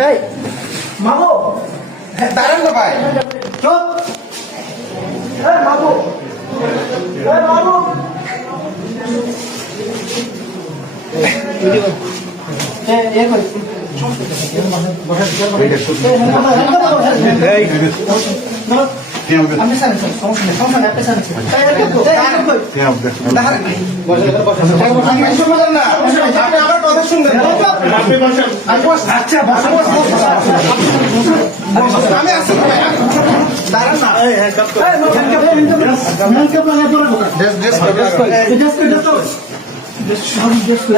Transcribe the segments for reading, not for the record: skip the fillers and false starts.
এই মামু দাঁড়ান না ভাই চুপ এই মামু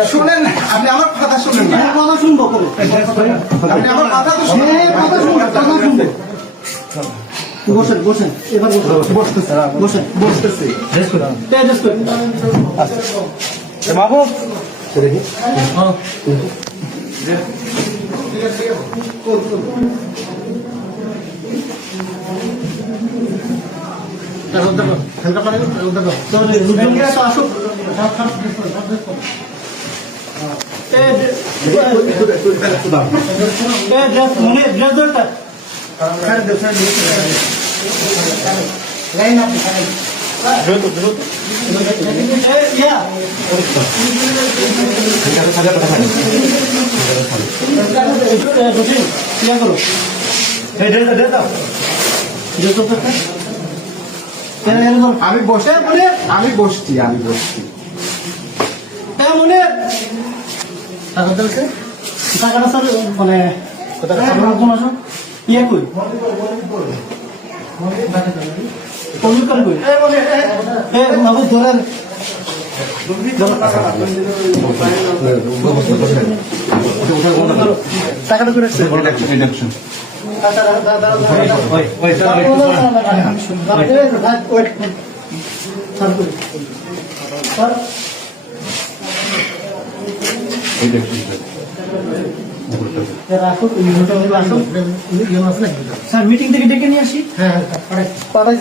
শুনেন আপনি আমার কথা শুনেন না কথা শুনবো আপনি আমার কথা তো শুনবেন বসেন বসেন এবার বসতেছে বসেন বসতেছে বাবু আমি বসে বলে আমি বসছি মনে টাকাটা স্যার মানে ইয়ে কই ধরেন টাকাটা করে স্যার মিটিং থেকে ডেকে নিয়ে আসি হ্যাঁ পাঠাই